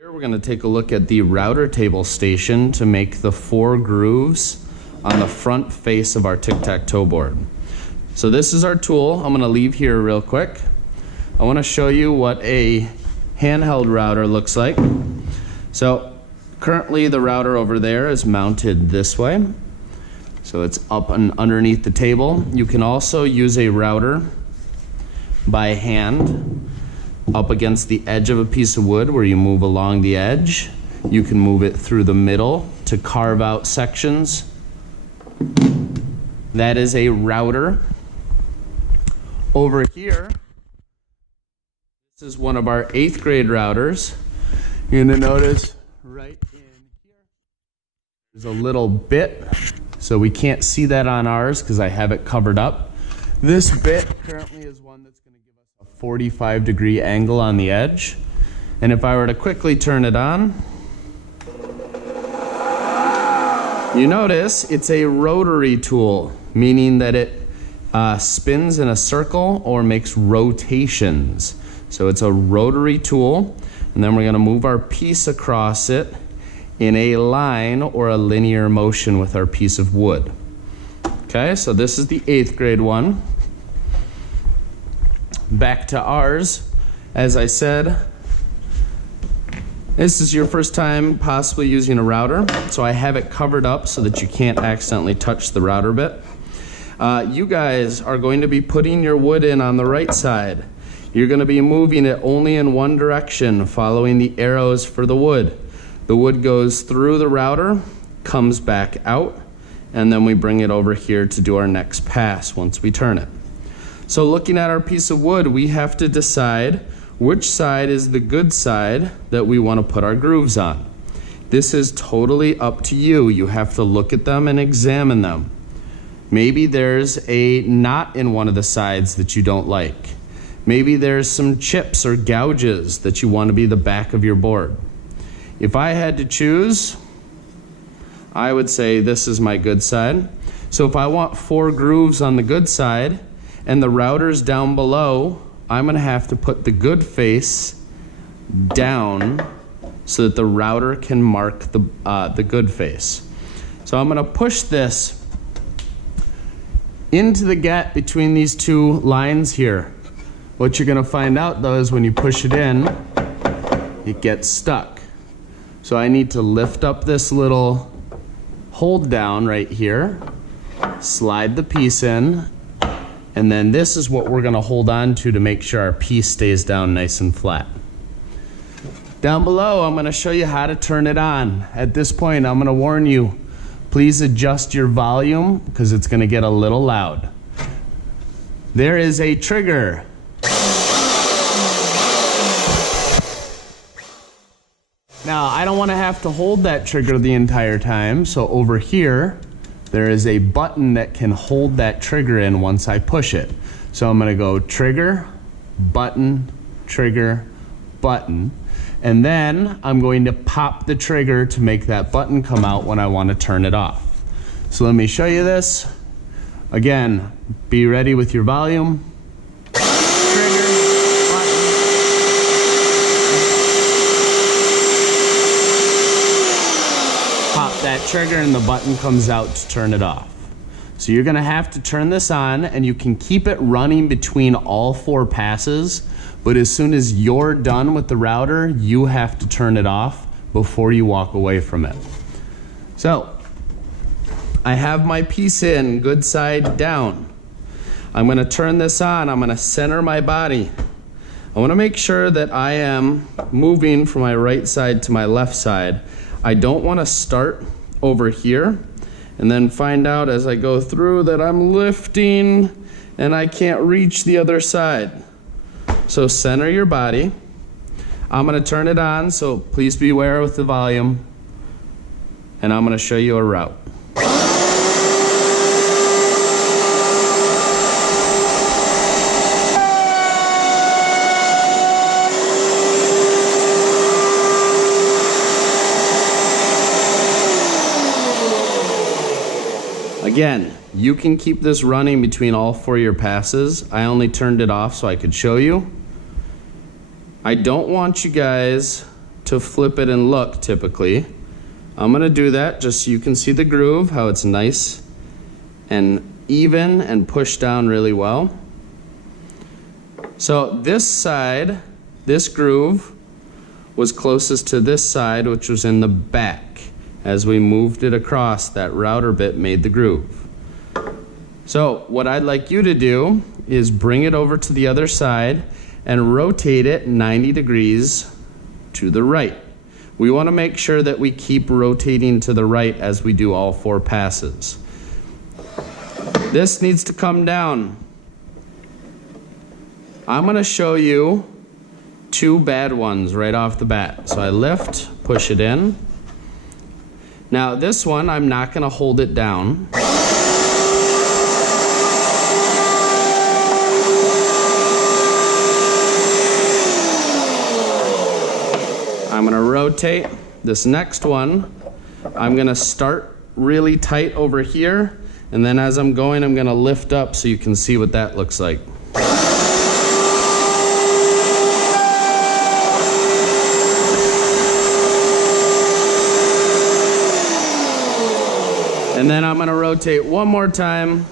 Here we're going to take a look at the router table station to make the 4 grooves on the front face of our tic-tac-toe board. So this is our tool. I'm going to leave here real quick. I want to show you what a handheld router looks like. So currently the router over there is mounted this way. So it's up and underneath the table. You can also use a router by hand up against the edge of a piece of wood where you move along the edge. You can move it through the middle to carve out sections. That is a router. Over here, this is one of our 8th grade routers. You're going to notice right in here, there's a little bit, so we can't see that on ours because I have it covered up. This bit currently is one that's going to give us a 45-degree angle on the edge. And if I were to quickly turn it on, you notice it's a rotary tool, meaning that it spins in a circle or makes rotations. So it's a rotary tool, and then we're going to move our piece across it in a line or a linear motion with our piece of wood. Okay, so this is the 8th grade one. Back to ours. As I said, this is your first time possibly using a router, so I have it covered up so that you can't accidentally touch the router bit. You guys are going to be putting your wood in on the right side. You're going to be moving it only in one direction, following the arrows for the wood. The wood goes through the router, comes back out, and then we bring it over here to do our next pass once we turn it. So looking at our piece of wood, we have to decide which side is the good side that we want to put our grooves on. This is totally up to you. You have to look at them and examine them. Maybe there's a knot in one of the sides that you don't like. Maybe there's some chips or gouges that you want to be the back of your board. If I had to choose, I would say this is my good side. So if I want 4 grooves on the good side and the router's down below, I'm going to have to put the good face down so that the router can mark the good face. So I'm going to push this into the gap between these 2 lines here. What you're going to find out though is when you push it in, it gets stuck. So I need to lift up this little hold down right here, slide the piece in, and then this is what we're going to hold on to make sure our piece stays down nice and flat. Down below, I'm going to show you how to turn it on. At this point, I'm going to warn you, please adjust your volume because it's going to get a little loud. There is a trigger. Now, I don't want to have to hold that trigger the entire time, so over here, there is a button that can hold that trigger in once I push it. So I'm going to go trigger, button, and then I'm going to pop the trigger to make that button come out when I want to turn it off. So let me show you this. Again, be ready with your volume. That trigger and the button comes out to turn it off. So you're going to have to turn this on, and you can keep it running between all 4 passes, but as soon as you're done with the router, you have to turn it off before you walk away from it. So I have my piece in, good side down. I'm going to turn this on. I'm going to center my body. I want to make sure that I am moving from my right side to my left side. I don't want to start over here and then find out as I go through that I'm lifting and I can't reach the other side. So center your body. I'm going to turn it on, so please beware with the volume, and I'm going to show you a route. Again, you can keep this running between all 4 of your passes. I only turned it off so I could show you. I don't want you guys to flip it and look typically. I'm gonna do that just so you can see the groove, how it's nice and even and pushed down really well. So this side, this groove was closest to this side, which was in the back. As we moved it across, that router bit made the groove. So what I'd like you to do is bring it over to the other side and rotate it 90 degrees to the right. We want to make sure that we keep rotating to the right as we do all 4 passes. This needs to come down. I'm going to show you 2 bad ones right off the bat. So I lift, push it in. Now this one, I'm not going to hold it down. I'm going to rotate. This next one, I'm going to start really tight over here, and then as I'm going, I'm going to lift up so you can see what that looks like. And then I'm going to rotate one more time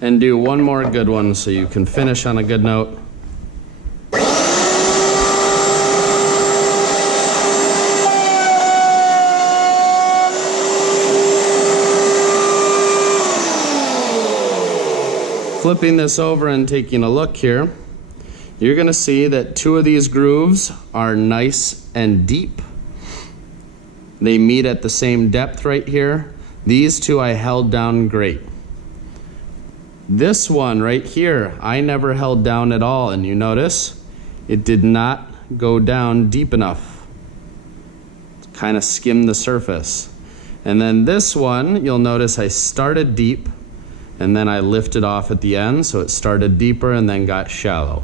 and do one more good one so you can finish on a good note. Flipping this over and taking a look here, you're going to see that 2 of these grooves are nice and deep. They meet at the same depth right here. These 2 I held down great. This one right here, I never held down at all, and you notice it did not go down deep enough. It kind of skimmed the surface. And then this one, you'll notice I started deep, and then I lifted off at the end, so it started deeper and then got shallow.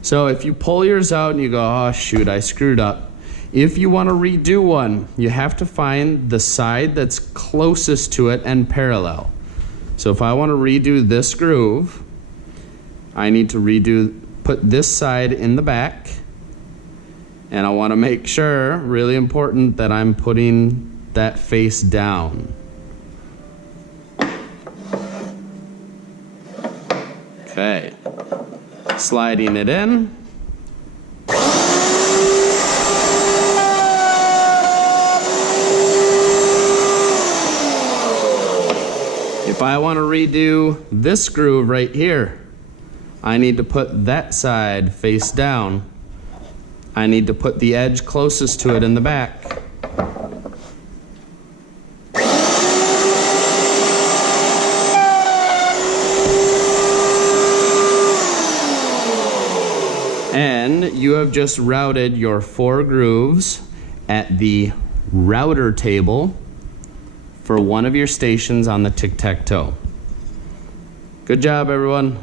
So if you pull yours out and you go, oh shoot, I screwed up. If you want to redo one, you have to find the side that's closest to it and parallel. So if I want to redo this groove, I need to put this side in the back, and I want to make sure, really important, that I'm putting that face down. Okay, sliding it in. If I want to redo this groove right here, I need to put that side face down. I need to put the edge closest to it in the back. And you have just routed your 4 grooves at the router table for one of your stations on the tic-tac-toe. Good job, everyone.